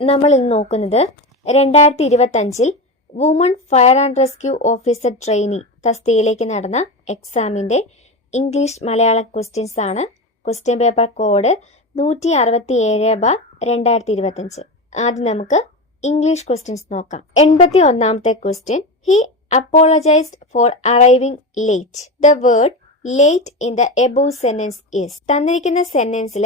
നമ്മൾ ഇന്ന് നോക്കുന്നത് 2025 woman fire and rescue officer trainee തസ്തികയിലേക്ക് നടന്ന എക്സാമിന്റെ ഇംഗ്ലീഷ് മലയാളം ക്വസ്റ്റ്യൻസ് ആണ്. Question paper code 167/2025. ആദ്യം നമുക്ക് ഇംഗ്ലീഷ് ക്വസ്റ്റ്യൻസ് നോക്കാം. 81ാമത്തെ question, he apologised for arriving late. The word late in the above sentence is. തന്നിരിക്കുന്ന സെന്റൻസിൽ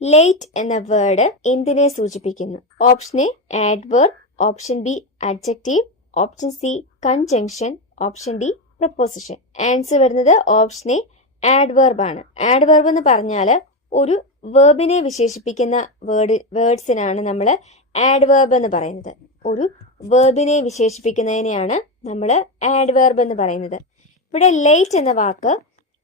ലേറ്റ് എന്ന വേർഡ് എന്തിനെ സൂചിപ്പിക്കുന്നു? Option A adverb, option B adjective, option C conjunction, option D preposition. Answer വരുന്നത് option A adverb ആണ്. Adverb എന്ന് പറഞ്ഞാൽ ഒരു വേർബിനെ വിശേഷിപ്പിക്കുന്ന വേർഡ്സിനാണ് നമ്മൾ ആഡ്വേർബ് എന്ന് പറയുന്നത്. ഒരു വേർബിനെ വിശേഷിപ്പിക്കുന്നതിനെയാണ് നമ്മൾ ആഡ്വേർബ് എന്ന് പറയുന്നത്. ഇവിടെ ലേറ്റ് എന്ന വാക്ക്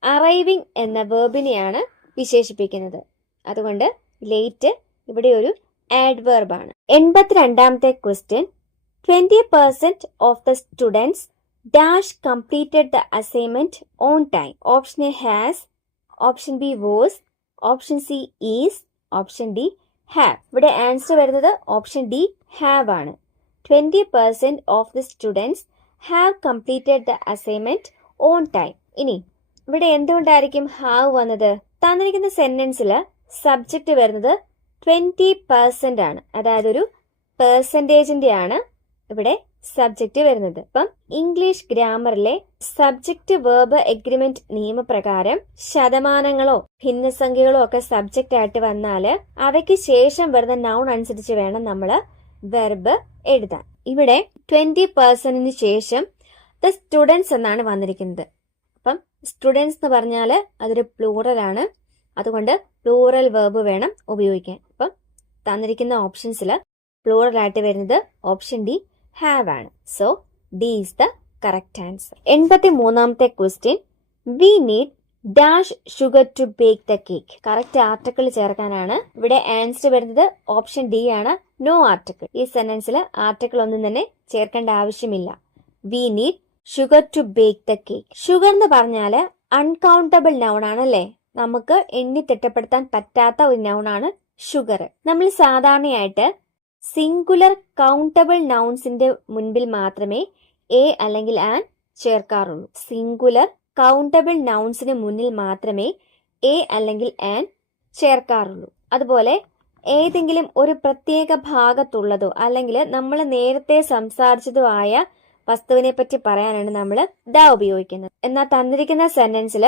അറൈവിംഗ് എന്ന വേർബിനെയാണ് വിശേഷിപ്പിക്കുന്നത്. അതുകൊണ്ട് ലേറ്റ് ഇവിടെ ഒരു ആഡ്വേർബ് ആണ്. 82ാമത്തെ question, 20% of the students dash completed the assignment on time. Option A has, option B was, option C is, option D have. ഇവിടെ ആൻസർ വരുന്നത് ഓപ്ഷൻ ഡി ഹാവ് ആണ്. 20% of the students have completed the assignment on time. ഇനി ഇവിടെ എന്തുകൊണ്ടായിരിക്കും have വന്നത്? തന്നിരിക്കുന്ന സെന്റൻസിൽ subject വരുന്നത് 20% ആണ്. അതായത് ഒരു പെർസെൻറ്റേജിന്റെ ആണ് ഇവിടെ സബ്ജക്റ്റ് വരുന്നത്. അപ്പം ഇംഗ്ലീഷ് ഗ്രാമറിലെ സബ്ജക്റ്റ് വേർബ് എഗ്രിമെന്റ് നിയമപ്രകാരം ശതമാനങ്ങളോ ഭിന്നസംഖ്യകളോ ഒക്കെ സബ്ജക്റ്റ് ആയിട്ട് വന്നാൽ അവയ്ക്ക് ശേഷം വരുന്ന നൗൺ അനുസരിച്ച് വേണം നമ്മൾ വെർബ് എഴുതാൻ. ഇവിടെ 20%ന് ശേഷം ദ സ്റ്റുഡൻസ് എന്നാണ് വന്നിരിക്കുന്നത്. അപ്പം സ്റ്റുഡൻസ് എന്ന് പറഞ്ഞാൽ അതൊരു പ്ലൂറൽ ആണ്. അതുകൊണ്ട് പ്ലൂറൽ വേർബ് വേണം ഉപയോഗിക്കാൻ. അപ്പം തന്നിരിക്കുന്ന ഓപ്ഷൻസിൽ പ്ലൂറൽ ആയിട്ട് വരുന്നത് ഓപ്ഷൻ ഡി ഹാവ് ആണ്. So D is the correct answer. 83ാമത്തെ question, we need dash sugar to bake the cake. Correct article ചേർക്കാനാണ്. ഇവിടെ ആൻസർ വരുന്നത് ഓപ്ഷൻ ഡി ആണ്, നോ ആർട്ടിക്കിൾ. ഈ സെന്റൻസിൽ ആർട്ടിക്കിൾ ഒന്നും തന്നെ ചേർക്കേണ്ട ആവശ്യമില്ല. We need sugar to bake the cake. Sugar എന്ന് പറഞ്ഞാൽ അൺകൗണ്ടബിൾ നൗൺ ആണല്ലേ. നമുക്ക് എണ്ണി തിട്ടപ്പെടുത്താൻ പറ്റാത്ത ഒരു നൗൺ ആണ് ഷുഗർ. നമ്മൾ സാധാരണയായിട്ട് സിംഗുലർ കൗണ്ടബിൾ നൗൺസിന്റെ മുൻപിൽ മാത്രമേ എ അല്ലെങ്കിൽ ആൻ ചേർക്കാറുള്ളൂ. സിംഗുലർ കൗണ്ടബിൾ നൗൺസിന് മുന്നിൽ മാത്രമേ എ അല്ലെങ്കിൽ ആൻ ചേർക്കാറുള്ളൂ. അതുപോലെ ഏതെങ്കിലും ഒരു പ്രത്യേക ഭാഗത്തുള്ളതോ അല്ലെങ്കിൽ നമ്മൾ നേരത്തെ സംസാരിച്ചതോ ആയ വസ്തുവിനെ പറ്റി പറയാനാണ് നമ്മൾ ദ ഉപയോഗിക്കുന്നത്. എന്നാൽ തന്നിരിക്കുന്ന സെന്റൻസിൽ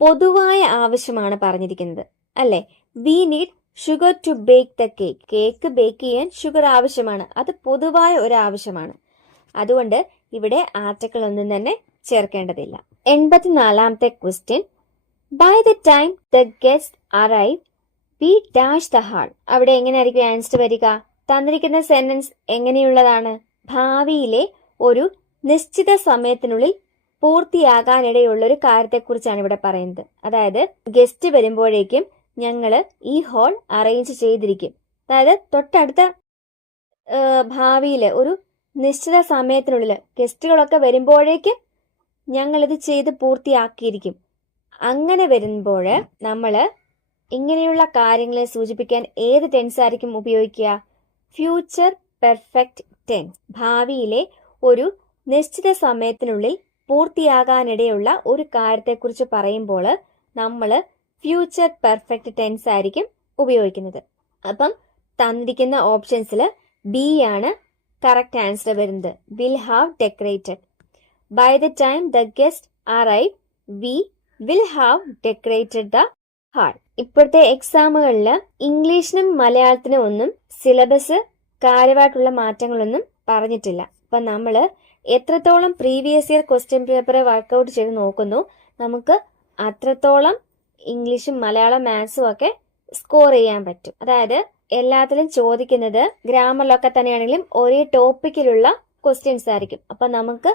പൊതുവായ ആവശ്യമാണ് പറഞ്ഞിരിക്കുന്നത് അല്ലെ. We need sugar to bake the cake. Cake bake ചെയ്യാൻ ഷുഗർ ആവശ്യമാണ്. അത് പൊതുവായ ഒരു ആവശ്യമാണ്. അതുകൊണ്ട് ഇവിടെ ആർട്ടിക്കിൾ ഒന്നും തന്നെ ചേർക്കേണ്ടതില്ല. 84ാമത്തെ question, by the time the guest arrive we dash the hall. അവിടെ എങ്ങനെയായിരിക്കും ആൻസർ വരിക? തന്നിരിക്കുന്ന സെന്റൻസ് എങ്ങനെയുള്ളതാണ്? ഭാവിയിലെ ഒരു നിശ്ചിത സമയത്തിനുള്ളിൽ പൂർത്തിയാകാനിടയുള്ള ഒരു കാര്യത്തെക്കുറിച്ചാണ് ഇവിടെ പറയുന്നത്. അതായത് ഗസ്റ്റ് വരുമ്പോഴേക്കും ഞങ്ങൾ ഈ ഹാൾ അറേഞ്ച് ചെയ്തിരിക്കും. അതായത് തൊട്ടടുത്ത ഭാവിയിൽ ഒരു നിശ്ചിത സമയത്തിനുള്ളിൽ ഗസ്റ്റുകളൊക്കെ വരുമ്പോഴേക്കും ഞങ്ങളിത് ചെയ്ത് പൂർത്തിയാക്കിയിരിക്കും. അങ്ങനെ വരുമ്പോൾ നമ്മൾ ഇങ്ങനെയുള്ള കാര്യങ്ങളെ സൂചിപ്പിക്കാൻ ഏത് ടെൻസ് ആയിരിക്കും ഉപയോഗിക്കുക? Future perfect tense. ഭാവിയിലെ ഒരു നിശ്ചിത സമയത്തിനുള്ളിൽ പൂർത്തിയാകാനിടയുള്ള ഒരു കാര്യത്തെക്കുറിച്ച് പറയുമ്പോൾ നമ്മൾ ഫ്യൂച്ചർ പെർഫെക്റ്റ് ടെൻസ് ആയിരിക്കും ഉപയോഗിക്കുന്നത്. അപ്പം തന്നിരിക്കുന്ന ഓപ്ഷൻസിൽ ബി ആണ് കറക്റ്റ് ആൻസർ വരുന്നത്. Will have decorated. By the time the guest arrive we will have decorated the hall. ഇപ്പോഴത്തെ എക്സാമുകളിൽ ഇംഗ്ലീഷിനും മലയാളത്തിനും ഒന്നും സിലബസ് കാര്യമായിട്ടുള്ള മാറ്റങ്ങളൊന്നും പറഞ്ഞിട്ടില്ല. അപ്പൊ നമ്മൾ എത്രത്തോളം previous year question paper work out ചെയ്ത് നോക്കുന്നു നമുക്ക് അത്രത്തോളം ഇംഗ്ലീഷും മലയാളം മാത്സും ഒക്കെ സ്കോർ ചെയ്യാൻ പറ്റും. അതായത് എല്ലാത്തിലും ചോദിക്കുന്നത് ഗ്രാമറിലൊക്കെ തന്നെയാണെങ്കിലും ഒരേ ടോപ്പിക്കിലുള്ള ക്വസ്റ്റ്യൻസ് ആയിരിക്കും. അപ്പൊ നമുക്ക്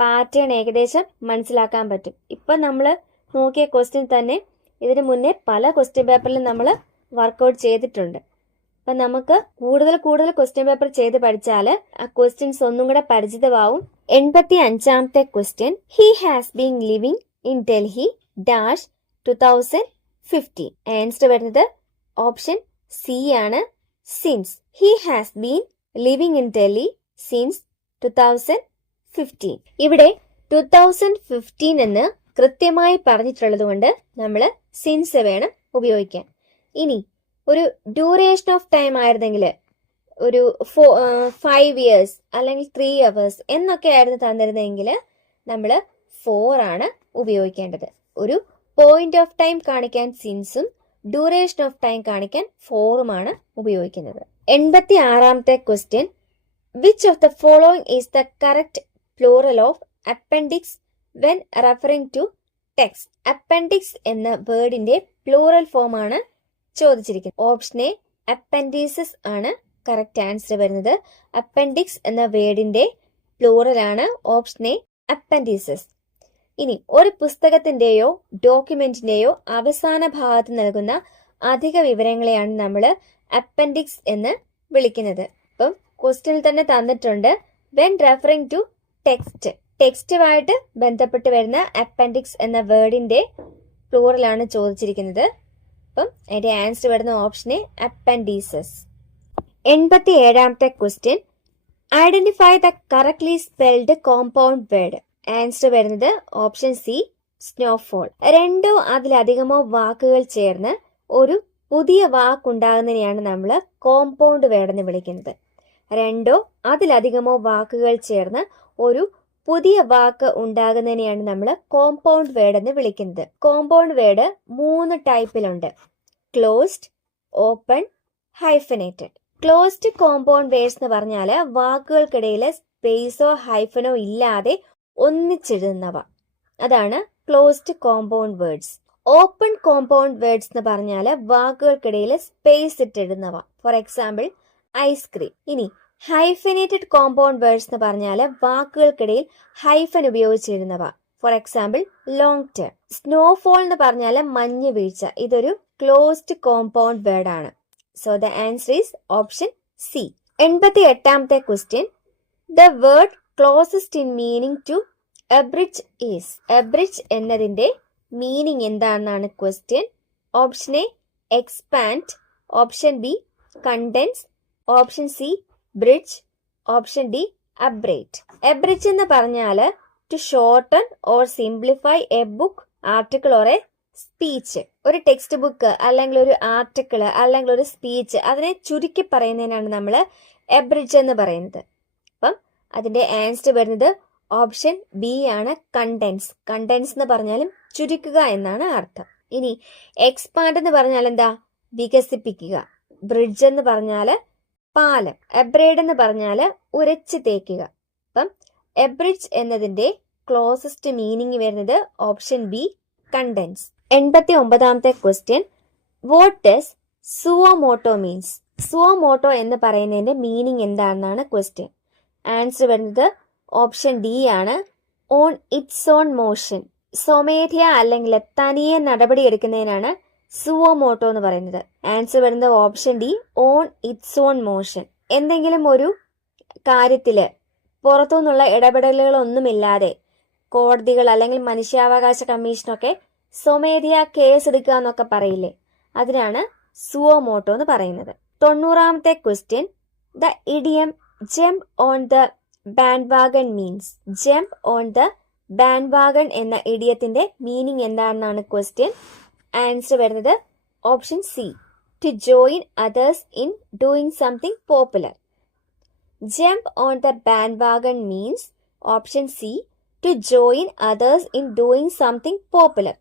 പാറ്റേൺ ഏകദേശം മനസ്സിലാക്കാൻ പറ്റും. ഇപ്പൊ നമ്മൾ നോക്കിയ ക്വസ്റ്റ്യൻ തന്നെ ഇതിനു മുന്നേ പല ക്വസ്റ്റ്യൻ പേപ്പറിലും നമ്മൾ വർക്കൗട്ട് ചെയ്തിട്ടുണ്ട്. അപ്പൊ നമുക്ക് കൂടുതൽ ക്വസ്റ്റ്യൻ പേപ്പർ ചെയ്ത് പഠിച്ചാൽ ആ ക്വസ്റ്റ്യൻസ് ഒന്നും കൂടെ പരിചിതമാവും. 85ാമത്തെ question, he has been living in Delhi dash 2015. Answer വരുന്നത് ഓപ്ഷൻ സി ആണ്, since. He has been living in Delhi since 2015. ഇവിടെ 2015 എന്ന് കൃത്യമായി പറഞ്ഞിട്ടുള്ളത് കൊണ്ട് നമ്മൾ സിൻസ് വേണം ഉപയോഗിക്കാൻ. ഇനി ഒരു ഡ്യൂറേഷൻ ഓഫ് ടൈം ആയിരുന്നെങ്കിൽ ഒരു 5 years അല്ലെങ്കിൽ 3 hours എന്നൊക്കെ ആയിരുന്നു തന്നിരുന്നെങ്കിൽ നമ്മൾ 4 ആണ് ഉപയോഗിക്കേണ്ടത്. ഒരു പോയിന്റ് ഓഫ് ടൈം കാണിക്കാൻ സിൻസും ഡ്യൂറേഷൻ ഓഫ് ടൈം കാണിക്കാൻ 4ഉമാണ് ഉപയോഗിക്കുന്നത്. 86ാമത്തെ question, which of the following is the correct plural of appendix when referring to text? Appendix എന്ന വേർഡിന്റെ പ്ലൂറൽ ഫോം ആണ് ചോദിച്ചിരിക്കുന്നത്. ഓപ്ഷൻ എ അപ്പൻഡിസസ് ആണ് കറക്റ്റ് ആൻസർ വരുന്നത്. അപ്പൻഡിക്സ് എന്ന വേർഡിന്റെ പ്ലൂറൽ ആണ് ഓപ്ഷൻ എ അപ്പൻഡിസസ്. ഇനി ഒരു പുസ്തകത്തിന്റെയോ ഡോക്യുമെന്റിന്റെയോ അവസാന ഭാഗത്ത് നൽകുന്ന അധിക വിവരങ്ങളെയാണ് നമ്മൾ അപ്പൻഡിക്സ് എന്ന് വിളിക്കുന്നത്. ഇപ്പം ക്വസ്റ്റ്യനിൽ തന്നെ തന്നിട്ടുണ്ട് വെൻ റെഫറിംഗ് ടു ടെക്സ്റ്റ്. ടെക്സ്റ്റുമായിട്ട് ബന്ധപ്പെട്ട് വരുന്ന അപ്പൻഡിക്സ് എന്ന വേർഡിന്റെ പ്ലൂറൽ ആണ് ചോദിച്ചിരിക്കുന്നത്. അപ്പം അതിന്റെ ആൻസർ വരുന്ന ഓപ്ഷൻ എ അപ്പൻഡിസസ്. 87ാമത്തെ question, identify the correctly spelled compound word. Answer വരുന്നത് ഓപ്ഷൻ സി സ്നോഫോൾ. 2 അതിലധികമോ വാക്കുകൾ ചേർന്ന് ഒരു പുതിയ വാക്കുണ്ടാകുന്നതിനെയാണ് നമ്മൾ കോമ്പൗണ്ട് വേർഡ് എന്ന് വിളിക്കുന്നത്. 2 അതിലധികമോ വാക്കുകൾ ചേർന്ന് ഒരു പുതിയ വാക്ക് ഉണ്ടാകുന്നതിനെയാണ് നമ്മൾ കോമ്പൗണ്ട് വേർഡ് എന്ന് വിളിക്കുന്നത്. കോമ്പൗണ്ട് വേർഡ് 3 ടൈപ്പിലുണ്ട്: closed, open, hyphenated. Closed compound words എന്ന് പറഞ്ഞാൽ വാക്കുകൾക്കിടയിൽ സ്പേസോ ഹൈഫനോ ഇല്ലാതെ ഒന്നിച്ചെഴുതുന്നവ, അതാണ് closed compound words. Open compound words എന്ന് പറഞ്ഞാൽ വാക്കുകൾക്കിടയിൽ സ്പേസ് ഇട്ടെഴുതുന്നവ, ഫോർ എക്സാമ്പിൾ ഐസ്ക്രീം. ഇനി ഹൈഫനേറ്റഡ് കോമ്പൗണ്ട് വേർഡ്സ് എന്ന് പറഞ്ഞാൽ വാക്കുകൾക്കിടയിൽ ഹൈഫൻ ഉപയോഗിച്ചെഴുതുന്നവ, for example long term. Snowfall എന്ന് പറഞ്ഞാൽ മഞ്ഞ് വീഴ്ച, ഇതൊരു ക്ലോസ്ഡ് കോമ്പൗണ്ട് വേർഡ് ആണ്. So the answer is option C. 88ാമത്തെ question, the word closest in meaning to abridge is. Abridge എന്നതിന്റെ മീനിങ് എന്താണെന്നാണ് question. Option A expand, option B condense, option C bridge, option D abrate. Abridge എന്ന് പറഞ്ഞാൽ to shorten or simplify a book, article or a speech. ഒരു text book അല്ലെങ്കിൽ ഒരു article അല്ലെങ്കിൽ ഒരു speech, അതിനെ ചുരുക്കി പറയുന്നതിനാണ് നമ്മൾ എബ്രിഡ്ജ് എന്ന് പറയുന്നത്. അപ്പം അതിന്റെ ആൻസർ വരുന്നത് ഓപ്ഷൻ ബി ആണ്, കണ്ടൻസ്. കണ്ടൻസ് എന്ന് പറഞ്ഞാലും ചുരുക്കുക എന്നാണ് അർത്ഥം. ഇനി എക്സ്പാൻഡ് എന്ന് പറഞ്ഞാൽ എന്താ? വികസിപ്പിക്കുക. ബ്രിഡ്ജ് എന്ന് പറഞ്ഞാൽ പാലം. എബ്രേഡ് എന്ന് പറഞ്ഞാൽ ഉരച്ച് തേക്കുക. അപ്പം എബ്രിഡ്ജ് എന്നതിന്റെ ക്ലോസസ്റ്റ് മീനിങ് വരുന്നത് ഓപ്ഷൻ ബി കണ്ടൻസ്. 89ാമത്തെ question, what does suo motu means? Suo motu എന്ന് പറയുന്നതിന്റെ മീനിങ് എന്താണെന്നാണ് ക്വസ്റ്റ്യൻ. ആൻസർ വരുന്നത് ഓപ്ഷൻ ഡി ആണ്, ഓൺ ഇറ്റ്സ് ഓൺ മോഷൻ. സ്വമേധയ അല്ലെങ്കിൽ തനിയെ നടപടി എടുക്കുന്നതിനാണ് സുവോമോട്ടോ എന്ന് പറയുന്നത്. ആൻസർ വരുന്നത് option D, on its own motion. എന്തെങ്കിലും ഒരു കാര്യത്തില് പുറത്തുനിന്നുള്ള ഇടപെടലുകളൊന്നുമില്ലാതെ കോടതികൾ അല്ലെങ്കിൽ മനുഷ്യാവകാശ കമ്മീഷനൊക്കെ സ്വമേധയ കേസ് എടുക്കുക എന്നൊക്കെ പറയില്ലേ, അതിനാണ് സുവോമോട്ടോ എന്ന് പറയുന്നത്. 90ാമത്തെ question, the idiom jump on the bandwagon means. Jump on the bandwagon എന്ന ഇഡിയത്തിന്റെ മീനിങ് എന്താണെന്നാണ് ക്വസ്റ്റ്യൻ. ആൻസർ വരുന്നത് option C, to join others in doing something popular. Jump on the bandwagon means option C, to join others in doing something popular.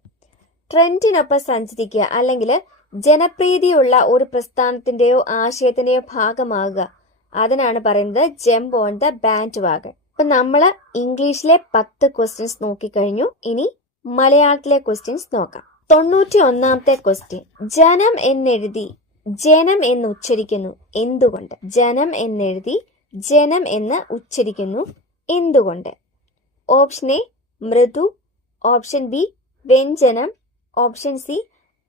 ട്രെൻഡിനൊപ്പം സഞ്ചരിക്കുക അല്ലെങ്കിൽ ജനപ്രീതിയുള്ള ഒരു പ്രസ്ഥാനത്തിന്റെയോ ആശയത്തിന്റെയോ ഭാഗമാകുക, അതിനാണ് പറയുന്നത് jump on the bandwagon. അപ്പൊ നമ്മൾ ഇംഗ്ലീഷിലെ 10 ക്വസ്റ്റ്യൻസ് നോക്കിക്കഴിഞ്ഞു. ഇനി മലയാളത്തിലെ ക്വസ്റ്റ്യൻസ് നോക്കാം. 91ാമത്തെ ക്വസ്റ്റ്യൻ, ജനം എന്നെഴുതി ജനം എന്ന് ഉച്ചരിക്കുന്നു എന്തുകൊണ്ട്? ജനം എന്നെഴുതി ജനം എന്ന് ഉച്ചരിക്കുന്നു എന്തുകൊണ്ട്? ഓപ്ഷൻ എ മൃദു, ഓപ്ഷൻ ബി വ്യഞ്ജനം, ഓപ്ഷൻ സി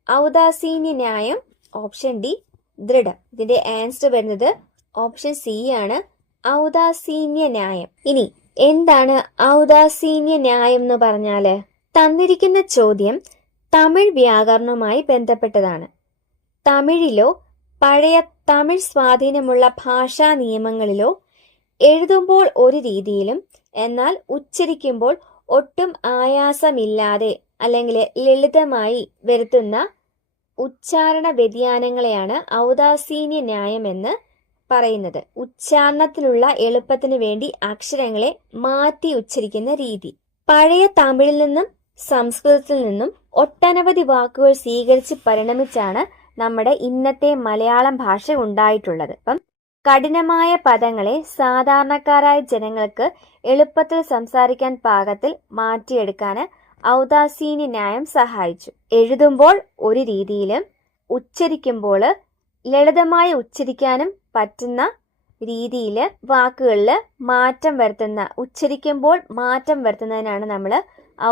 ഔദാസീന്യ ന്യായം, ഓപ്ഷൻ ഡി ദൃഢം. ഇതിന്റെ ആൻസർ വരുന്നത് ഓപ്ഷൻ സി ആണ്, ഔദാസീന്യ ന്യായം. ഇനി എന്താണ് ഔദാസീന്യ ന്യായം എന്ന് പറഞ്ഞാല്? തന്നിരിക്കുന്ന ചോദ്യം തമിഴ് വ്യാകരണവുമായി ബന്ധപ്പെട്ടതാണ്. തമിഴിലോ പഴയ തമിഴ് സ്വാധീനമുള്ള ഭാഷാ നിയമങ്ങളിലോ എഴുതുമ്പോൾ ഒരു രീതിയിലും എന്നാൽ ഉച്ചരിക്കുമ്പോൾ ഒട്ടും ആയാസമില്ലാതെ അല്ലെങ്കിൽ ലളിതമായി വരുത്തുന്ന ഉച്ചാരണ വ്യതിയാനങ്ങളെയാണ് ഔദാസീന്യ ന്യായം എന്ന് പറയുന്നത്. ഉച്ചാരണത്തിനുള്ള എളുപ്പത്തിനു വേണ്ടി അക്ഷരങ്ങളെ മാറ്റി ഉച്ചരിക്കുന്ന രീതി. പഴയ തമിഴിൽ നിന്നും സംസ്കൃതത്തിൽ നിന്നും ഒട്ടനവധി വാക്കുകൾ സ്വീകരിച്ച് പരിണമിച്ചാണ് നമ്മുടെ ഇന്നത്തെ മലയാളം ഭാഷ ഉണ്ടായിട്ടുള്ളത്. അപ്പം കഠിനമായ പദങ്ങളെ സാധാരണക്കാരായ ജനങ്ങൾക്ക് എളുപ്പത്തിൽ സംസാരിക്കാൻ പാകത്തിൽ മാറ്റിയെടുക്കാൻ ഔദാസീന്യ ന്യായം സഹായിച്ചു. എഴുതുമ്പോൾ ഒരു രീതിയിലും ഉച്ചരിക്കുമ്പോൾ ലളിതമായി ഉച്ചരിക്കാനും പറ്റുന്ന രീതിയിൽ വാക്കുകളിൽ മാറ്റം വരുത്തുന്ന, ഉച്ചരിക്കുമ്പോൾ മാറ്റം വരുത്തുന്നതിനാണ് നമ്മൾ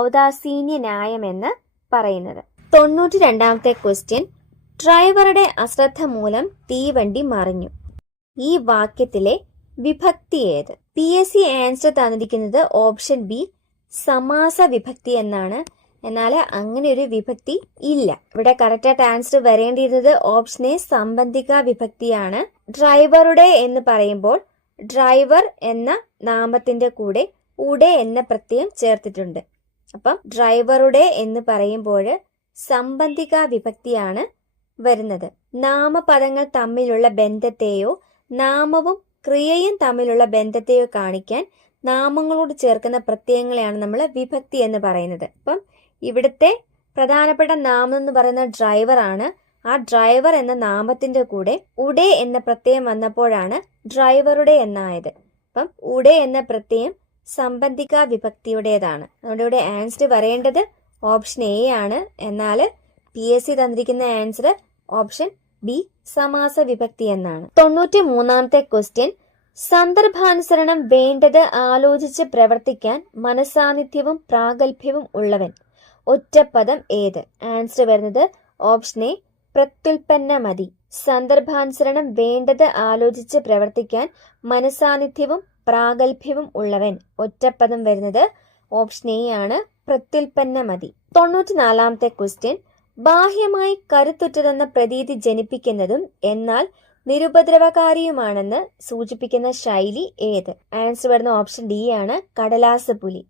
ഔദാസീന്യ ന്യായം എന്ന് പറയുന്നത്. 92ാമത്തെ ക്വസ്റ്റ്യൻ, ഡ്രൈവറുടെ അശ്രദ്ധ മൂലം തീവണ്ടി മറിഞ്ഞു. ഈ വാക്യത്തിലെ വിഭക്തി ഏത്? PSC ആൻസർ തന്നിരിക്കുന്നത് ഓപ്ഷൻ ബി സമാസ വിഭക്തി എന്നാണ്. എന്നാൽ അങ്ങനെ ഒരു വിഭക്തി ഇല്ല. ഇവിടെ കറക്റ്റായിട്ട് ആൻസർ വരേണ്ടിയിരുന്നത് ഓപ്ഷൻ എ സംബന്ധിക വിഭക്തിയാണ്. ഡ്രൈവറുടെ എന്ന് പറയുമ്പോൾ ഡ്രൈവർ എന്ന നാമത്തിന്റെ കൂടെ ഉടെ എന്ന പ്രത്യയം ചേർത്തിട്ടുണ്ട്. അപ്പം ഡ്രൈവറുടെ എന്ന് പറയുമ്പോൾ സംബന്ധിക വിഭക്തിയാണ് വരുന്നത്. നാമപദങ്ങൾ തമ്മിലുള്ള ബന്ധത്തെയോ നാമവും ക്രിയയും തമ്മിലുള്ള ബന്ധത്തെയോ കാണിക്കാൻ നാമങ്ങളോട് ചേർക്കുന്ന പ്രത്യയങ്ങളെയാണ് നമ്മൾ വിഭക്തി എന്ന് പറയുന്നത്. അപ്പം ഇവിടുത്തെ പ്രധാനപ്പെട്ട നാമം എന്ന് പറയുന്ന ഡ്രൈവർ ആണ്. ആ ഡ്രൈവർ എന്ന നാമത്തിന്റെ കൂടെ ഉടെ എന്ന പ്രത്യയം വന്നപ്പോഴാണ് ഡ്രൈവറുടെ എന്നായത്. അപ്പം ഉടെ എന്ന പ്രത്യയം സംബന്ധിക വിഭക്തിയുടേതാണ്. അതുകൊണ്ട് ഇവിടെ ആൻസർ വരേണ്ടത് ഓപ്ഷൻ എ ആണ്. എന്നാൽ PSC തന്നിരിക്കുന്ന ആൻസർ ഓപ്ഷൻ ബി സമാസ വിഭക്തി എന്നാണ്. 93ാമത്തെ ക്വസ്റ്റ്യൻ, സന്ദർഭാനുസരണം വേണ്ടത് ആലോചിച്ച് പ്രവർത്തിക്കാൻ മനസാന്നിധ്യവും പ്രാഗൽഭ്യവും ഉള്ളവൻ. ഒറ്റപ്പദം ഏത്? ആൻസർ വരുന്നത് ഓപ്ഷൻ എ പ്രത്യുൽപ്പന്നമതി. സന്ദർഭാനുസരണം വേണ്ടത് ആലോചിച്ച് പ്രവർത്തിക്കാൻ മനസാന്നിധ്യവും പ്രാഗൽഭ്യവും ഉള്ളവൻ. ഒറ്റപ്പദം വരുന്നത് ഓപ്ഷൻ എ ആണ്, പ്രത്യുൽപ്പന്നമതി. 94ാമത്തെ ക്വസ്റ്റ്യൻ, ബാഹ്യമായി കരുത്തുറ്റതെന്ന പ്രതീതി ജനിപ്പിക്കുന്നതും എന്നാൽ നിരുപദ്രവകാരിയുമാണെന്ന് സൂചിപ്പിക്കുന്ന ശൈലി ഏത്? ആൻസർ വരുന്ന ഓപ്ഷൻ ഡി ആണ്, കടലാസ് പുലി.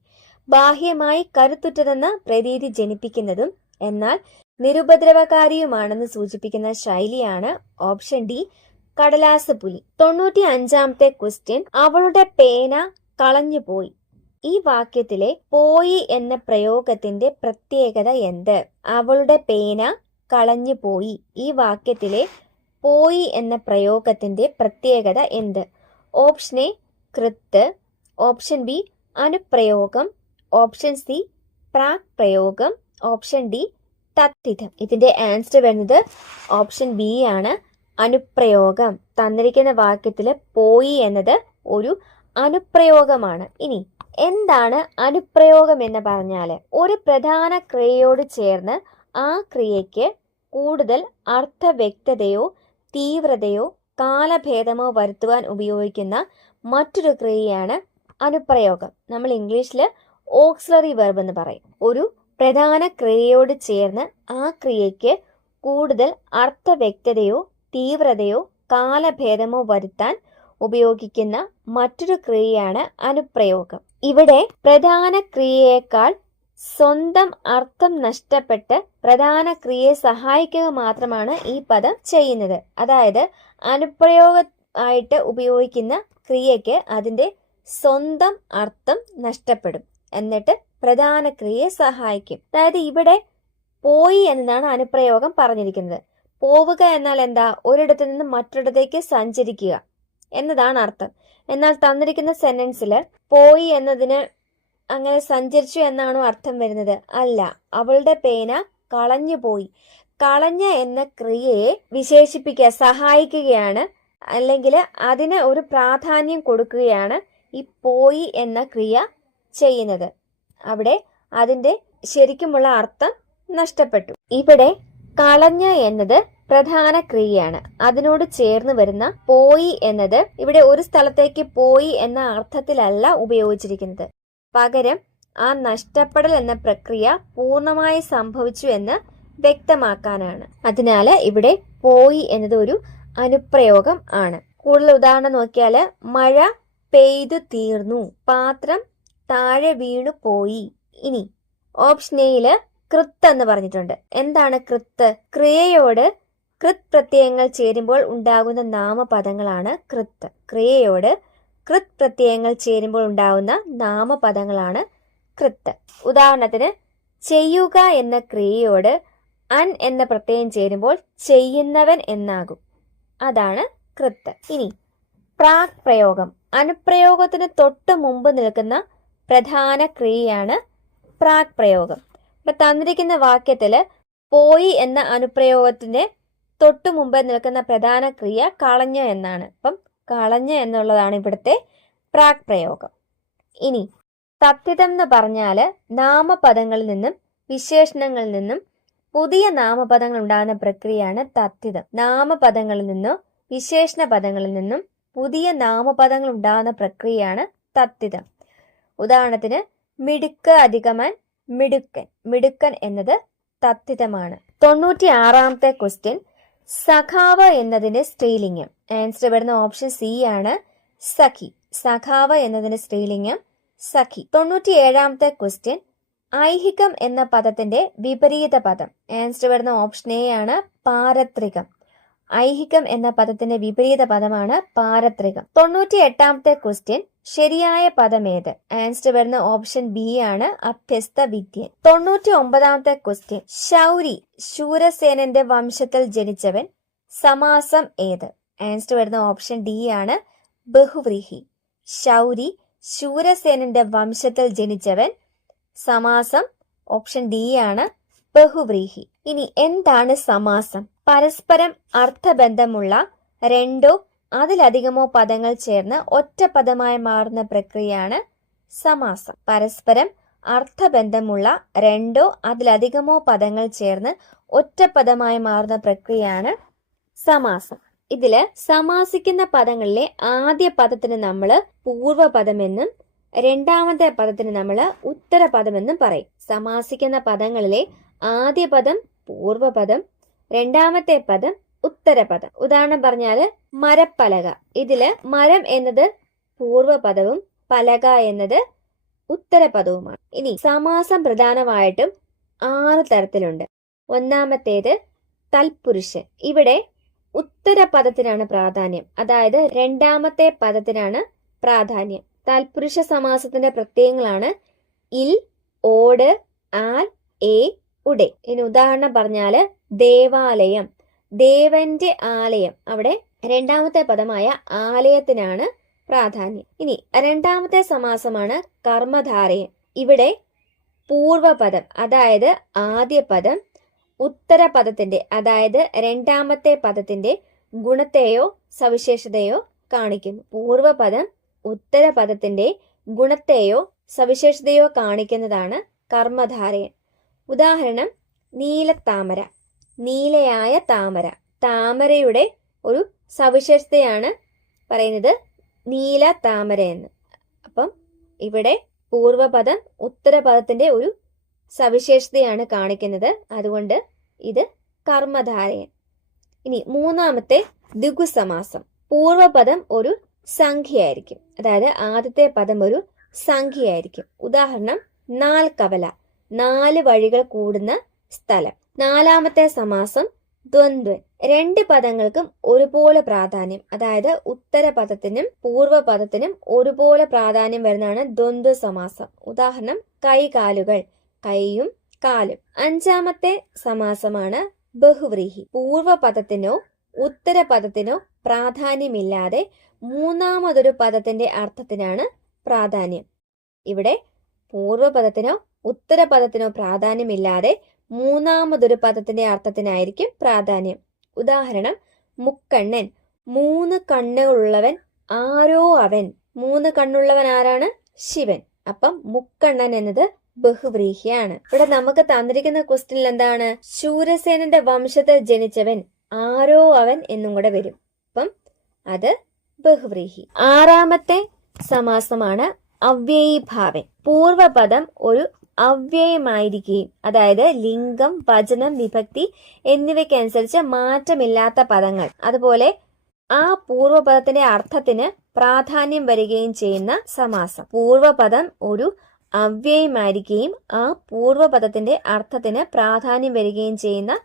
ബാഹ്യമായി കരുത്തുറ്റതെന്ന പ്രതീതി ജനിപ്പിക്കുന്നതും എന്നാൽ നിരുപദ്രവകാരിയുമാണെന്ന് സൂചിപ്പിക്കുന്ന ശൈലിയാണ് ഓപ്ഷൻ ഡി, കടലാസ് പുലി. 95ാമത്തെ ക്വസ്റ്റ്യൻ, അവളുടെ പേന കളഞ്ഞുപോയി. ഈ വാക്യത്തിലെ പോയി എന്ന പ്രയോഗത്തിന്റെ പ്രത്യേകത എന്ത്? അവളുടെ പേന കളഞ്ഞുപോയി. ഈ വാക്യത്തിലെ പോയി എന്ന പ്രയോഗത്തിന്റെ പ്രത്യേകത എന്ത്? ഓപ്ഷൻ എ കൃത്ത്, ഓപ്ഷൻ ബി അനുപ്രയോഗം, ഓപ്ഷൻ സി പ്രാക് പ്രയോഗം, ഓപ്ഷൻ ഡി തത്തിഥം. ഇതിന്റെ ആൻസർ വരുന്നത് ഓപ്ഷൻ ബി ആണ്, അനുപ്രയോഗം. തന്നിരിക്കുന്ന വാക്യത്തില് പോയി എന്നത് ഒരു അനുപ്രയോഗമാണ്. ഇനി എന്താണ് അനുപ്രയോഗം എന്ന് പറഞ്ഞാൽ ഒരു പ്രധാന ക്രിയയോട് ചേർന്ന് ആ ക്രിയയ്ക്ക് കൂടുതൽ അർത്ഥവ്യക്തതയോ തീവ്രതയോ കാലഭേദമോ വരുത്തുവാൻ ഉപയോഗിക്കുന്ന മറ്റൊരു ക്രിയയാണ് അനുപ്രയോഗം. നമ്മൾ ഇംഗ്ലീഷിൽ ഓക്സിലറി വെർബ് എന്ന് പറയും. ഒരു പ്രധാന ക്രിയയോട് ചേർന്ന് ആ ക്രിയയ്ക്ക് കൂടുതൽ അർത്ഥവ്യക്തതയോ തീവ്രതയോ കാലഭേദമോ വരുത്താൻ ഉപയോഗിക്കുന്ന മറ്റൊരു ക്രിയയാണ് അനുപ്രയോഗം. ഇവിടെ പ്രധാന ക്രിയയേക്കാൾ സ്വന്തം അർത്ഥം നഷ്ടപ്പെട്ട് പ്രധാന ക്രിയയെ സഹായിക്കുക മാത്രമാണ് ഈ പദം ചെയ്യുന്നത്. അതായത് അനുപ്രയോഗ ആയിട്ട് ഉപയോഗിക്കുന്ന ക്രിയയ്ക്ക് അതിന്റെ സ്വന്തം അർത്ഥം നഷ്ടപ്പെടും, എന്നിട്ട് പ്രധാന ക്രിയയെ സഹായിക്കും. അതായത് ഇവിടെ പോയി എന്നതാണ് അനുപ്രയോഗം പറഞ്ഞിരിക്കുന്നത്. പോവുക എന്നാൽ എന്താ? ഒരിടത്തു നിന്ന് മറ്റൊരിടത്തേക്ക് സഞ്ചരിക്കുക എന്നതാണ് അർത്ഥം. എന്നാൽ തന്നിരിക്കുന്ന സെന്റൻസിൽ പോയി എന്നതിന് അങ്ങനെ സഞ്ചരിച്ചു എന്നാണോ അർത്ഥം വരുന്നത്? അല്ല. അവളുടെ പേന കളഞ്ഞു പോയി. കളഞ്ഞ എന്ന ക്രിയയെ വിശേഷിപ്പിക്കുക, സഹായിക്കുകയാണ്, അല്ലെങ്കിൽ അതിന് ഒരു പ്രാധാന്യം കൊടുക്കുകയാണ് ഈ പോയി എന്ന ക്രിയ ചെയ്യുന്നത്. അവിടെ അതിന്റെ ശരിക്കുമുള്ള അർത്ഥം നഷ്ടപ്പെട്ടു. ഇവിടെ കളഞ്ഞ എന്നത് പ്രധാന ക്രിയയാണ്. അതിനോട് ചേർന്ന് വരുന്ന പോയി എന്നത് ഇവിടെ ഒരു സ്ഥലത്തേക്ക് പോയി എന്ന അർത്ഥത്തിലല്ല ഉപയോഗിച്ചിരിക്കുന്നത്. പകരം ആ നഷ്ടപ്പെടൽ എന്ന പ്രക്രിയ പൂർണ്ണമായി സംഭവിച്ചു എന്ന് വ്യക്തമാക്കാനാണ്. അതിനാൽ ഇവിടെ പോയി എന്നത് ഒരു അനുപ്രയോഗം ആണ്. കൂടുതൽ ഉദാഹരണം നോക്കിയാല് മഴ പെയ്തു തീർന്നു, പാത്രം താഴെ വീണു പോയി. ഇനി ഓപ്ഷൻ എയില് കൃത്ത് എന്ന് പറഞ്ഞിട്ടുണ്ട്. എന്താണ് കൃത്ത്? ക്രിയയോട് കൃത് പ്രത്യയങ്ങൾ ചേരുമ്പോൾ ഉണ്ടാകുന്ന നാമപദങ്ങളാണ് കൃത്ത്. ക്രിയയോട് കൃത് പ്രത്യയങ്ങൾ ചേരുമ്പോൾ ഉണ്ടാകുന്ന നാമപദങ്ങളാണ് കൃത്ത്. ഉദാഹരണത്തിന് ചെയ്യുക എന്ന ക്രിയയോട് അൻ എന്ന പ്രത്യയം ചേരുമ്പോൾ ചെയ്യുന്നവൻ എന്നാകും. അതാണ് കൃത്ത്. ഇനി പ്രാക് പ്രയോഗം. അനുപ്രയോഗത്തിന് തൊട്ട് മുമ്പ് നിൽക്കുന്ന പ്രധാന ക്രിയയാണ് പ്രാക് പ്രയോഗം. ഇപ്പൊ തന്നിരിക്കുന്ന വാക്യത്തില് പോയി എന്ന അനുപ്രയോഗത്തിന്റെ തൊട്ടു മുമ്പ് നിൽക്കുന്ന പ്രധാന ക്രിയ കളഞ്ഞു എന്നാണ്. അപ്പം കളഞ്ഞു എന്നുള്ളതാണ് ഇവിടുത്തെ പ്രാക് പ്രയോഗം. ഇനി തദ്ധിതം എന്ന് പറഞ്ഞാല് നാമപദങ്ങളിൽ നിന്നും വിശേഷണങ്ങളിൽ നിന്നും പുതിയ നാമപദങ്ങൾ ഉണ്ടാകുന്ന പ്രക്രിയയാണ് തദ്ധിതം. നാമപദങ്ങളിൽ നിന്നോ വിശേഷണ പദങ്ങളിൽ നിന്നും പുതിയ നാമപദങ്ങൾ ഉണ്ടാകുന്ന പ്രക്രിയയാണ് തദ്ധിതം. ഉദാഹരണത്തിന് മിടുക്ക് അധികമൻ മിടുക്കൻ. മിടുക്കൻ എന്നത് തദ്ധിതമാണ്. 96ാമത്തെ ക്വസ്റ്റ്യൻ, സഖാവ് എന്നതിന്റെ സ്ത്രീലിംഗം. ആൻസർ വരുന്ന ഓപ്ഷൻ സി ആണ്, സഖി. സഖാവ് എന്നതിന്റെ സ്ത്രീലിംഗം സഖി. 97ാമത്തെ ക്വസ്റ്റ്യൻ, ഐഹികം എന്ന പദത്തിന്റെ വിപരീത പദം. ആൻസർ വരുന്ന ഓപ്ഷൻ എ ആണ്, പാരത്രികം. ഐഹികം എന്ന പദത്തിന്റെ വിപരീത പദമാണ് പാരത്രികം. 98ാമത്തെ ക്വസ്റ്റ്യൻ, ശരിയായ പദം ഏത്? ആൻസർ വരുന്ന ഓപ്ഷൻ ബി ആണ്, അഭ്യസ്ത വിദ്യൻ. 99ാമത്തെ ക്വസ്റ്റ്യൻ, ശൗരി ശൂരസേനന്റെ വംശത്തിൽ ജനിച്ചവൻ. സമാസം ഏത്? ആൻസർ വരുന്ന ഓപ്ഷൻ ഡി ആണ്, ബഹുവ്രീഹി. ശൗരി ശൂരസേനന്റെ വംശത്തിൽ ജനിച്ചവൻ. സമാസം ഓപ്ഷൻ ഡി ആണ്, ബഹുവ്രീഹി. ഇനി എന്താണ് സമാസം? പരസ്പരം അർത്ഥബന്ധമുള്ള രണ്ടോ അതിലധികമോ പദങ്ങൾ ചേർന്ന് ഒറ്റ പദമായി മാറുന്ന പ്രക്രിയയാണ് സമാസം. പരസ്പരം അർത്ഥബന്ധമുള്ള രണ്ടോ അതിലധികമോ പദങ്ങൾ ചേർന്ന് ഒറ്റ പദമായി മാറുന്ന പ്രക്രിയയാണ് സമാസം. ഇതില് സമാസിക്കുന്ന പദങ്ങളിലെ ആദ്യ പദത്തിന് നമ്മൾ പൂർവ്വപദമെന്നും രണ്ടാമത്തെ പദത്തിന് നമ്മൾ ഉത്തരപദമെന്നും പറയും. സമാസിക്കുന്ന പദങ്ങളിലെ ആദ്യ പദം പൂർവ്വപദം, രണ്ടാമത്തെ പദം ഉത്തരപദം. ഉദാഹരണം പറഞ്ഞാല് മരപ്പലക. ഇതില് മരം എന്നത് പൂർവ്വപദവും പലക എന്നത് ഉത്തരപദവുമാണ്. ഇനി സമാസം പ്രധാനമായിട്ടും 6 തരത്തിലുണ്ട്. ഒന്നാമത്തേത് തൽപുരുഷൻ. ഇവിടെ ഉത്തരപദത്തിനാണ് പ്രാധാന്യം, അതായത് രണ്ടാമത്തെ പദത്തിനാണ് പ്രാധാന്യം. തൽപുരുഷ സമാസത്തിന്റെ പ്രത്യയങ്ങളാണ് ഇൽ, ഓട്, ആൽ, എ, ഉടെ. ഇനി ഉദാഹരണം പറഞ്ഞാല് ദേവാലയം, ദേവന്റെ ആലയം. അവിടെ രണ്ടാമത്തെ പദമായ ആലയത്തിനാണ് പ്രാധാന്യം. ഇനി രണ്ടാമത്തെ സമാസമാണ് കർമ്മധാരയൻ. ഇവിടെ പൂർവപദം, അതായത് ആദ്യ പദം ഉത്തരപദത്തിന്റെ, അതായത് രണ്ടാമത്തെ പദത്തിന്റെ ഗുണത്തെയോ സവിശേഷതയോ കാണിക്കുന്നു. പൂർവപദം ഉത്തരപദത്തിന്റെ ഗുണത്തെയോ സവിശേഷതയോ കാണിക്കുന്നതാണ് കർമ്മധാരയൻ. ഉദാഹരണം നീലത്താമര. നീലയായ താമര. താമരയുടെ ഒരു സവിശേഷതയാണ് പറയുന്നത് നീല താമര എന്ന്. അപ്പം ഇവിടെ പൂർവപദം ഉത്തരപദത്തിന്റെ ഒരു സവിശേഷതയാണ് കാണിക്കുന്നത്. അതുകൊണ്ട് ഇത് കർമ്മധാരയൻ. ഇനി മൂന്നാമത്തെ ദ്വിഗുസമാസം. പൂർവപദം ഒരു സംഖ്യയായിരിക്കും, അതായത് ആദ്യത്തെ പദം ഒരു സംഖ്യയായിരിക്കും. ഉദാഹരണം നാൽക്കവല, 4 വഴികൾ കൂടുന്ന സ്ഥലം. നാലാമത്തെ സമാസം ദ്വന്ദ്വൻ. 2 പദങ്ങൾക്കും ഒരുപോലെ പ്രാധാന്യം, അതായത് ഉത്തരപദത്തിനും പൂർവപദത്തിനും ഒരുപോലെ പ്രാധാന്യം വരുന്നതാണ് ദ്വന്ദ്വ സമാസം. ഉദാഹരണം കൈകാലുകൾ, കൈയും കാലും. 5ാമത്തെ സമാസമാണ് ബഹുവ്രീഹി. പൂർവപദത്തിനോ ഉത്തരപദത്തിനോ പ്രാധാന്യമില്ലാതെ മൂന്നാമതൊരു പദത്തിന്റെ അർത്ഥത്തിനാണ് പ്രാധാന്യം. ഇവിടെ പൂർവപദത്തിനോ ഉത്തരപദത്തിനോ പ്രാധാന്യമില്ലാതെ മൂന്നാമതൊരു പദത്തിന്റെ അർത്ഥത്തിനായിരിക്കും പ്രാധാന്യം. ഉദാഹരണം മുക്കണ്ണൻ. 3 കണ്ണുകളുള്ളവൻ ആരോ അവൻ. 3 കണ്ണുള്ളവൻ ആരാണ്? ശിവൻ. അപ്പം മുക്കണ്ണൻ എന്നത് ബഹുവ്രീഹിയാണ്. ഇവിടെ നമുക്ക് തന്നിരിക്കുന്ന ക്വസ്റ്റ്യനിൽ എന്താണ്? ശൂരസേനന്റെ വംശത്തിൽ ജനിച്ചവൻ ആരോ അവൻ എന്നും കൂടെ വരും. അപ്പം അത് ബഹുവ്രീഹി. 6ാമത്തെ സമാസമാണ് അവ്യയീഭാവൻ. പൂർവപദം ഒരു അവ്യയമായിരിക്കുകയും, അതായത് ലിംഗം, വചനം, വിഭക്തി എന്നിവയ്ക്കനുസരിച്ച് മാറ്റമില്ലാത്ത പദങ്ങൾ, അതുപോലെ ആ പൂർവ്വപദത്തിന്റെ അർത്ഥത്തിന് പ്രാധാന്യം വരികയും ചെയ്യുന്ന സമാസം. പൂർവ്വപദം ഒരു അവ്യയമായിരിക്കുകയും ആ പൂർവ്വപദത്തിന്റെ അർത്ഥത്തിന് പ്രാധാന്യം വരികയും ചെയ്യുന്ന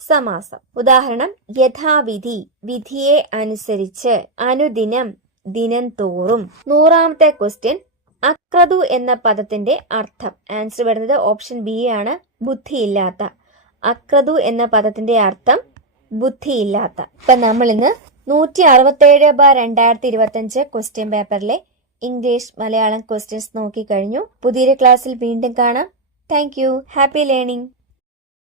സമാസം. ഉദാഹരണം യഥാവിധി, വിധിയെ അനുസരിച്ച്. അനുദിനം, ദിനം തോറും. 100ാമത്തെ ക്വസ്റ്റ്യൻ, അക്രതു എന്ന പദത്തിന്റെ അർത്ഥം. ആൻസർ വരുന്നത് ഓപ്ഷൻ ബി ആണ്, ബുദ്ധിയില്ലാത്ത. അക്രതു എന്ന പദത്തിന്റെ അർത്ഥം ബുദ്ധിയില്ലാത്ത. ഇപ്പൊ നമ്മൾ ഇന്ന് 167/2025 ക്വസ്റ്റ്യൻ പേപ്പറിലെ ഇംഗ്ലീഷ് മലയാളം ക്വസ്റ്റ്യൻസ് നോക്കിക്കഴിഞ്ഞു. പുതിയൊരു ക്ലാസ്സിൽ വീണ്ടും കാണാം. Thank you. Happy learning.